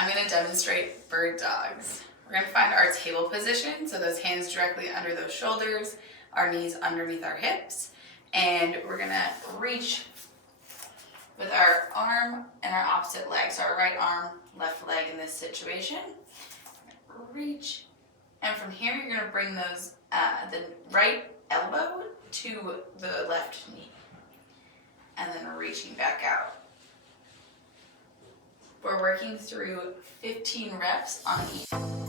I'm going to demonstrate bird dogs. We're going to find our table position, so those hands directly under those shoulders, our knees underneath our hips, and we're going to reach with our arm and our opposite leg. So our right arm, left leg in this situation. Reach, and from here you're going to bring those the right elbow to the left knee, and then reaching back out. We're working through 15 reps on each.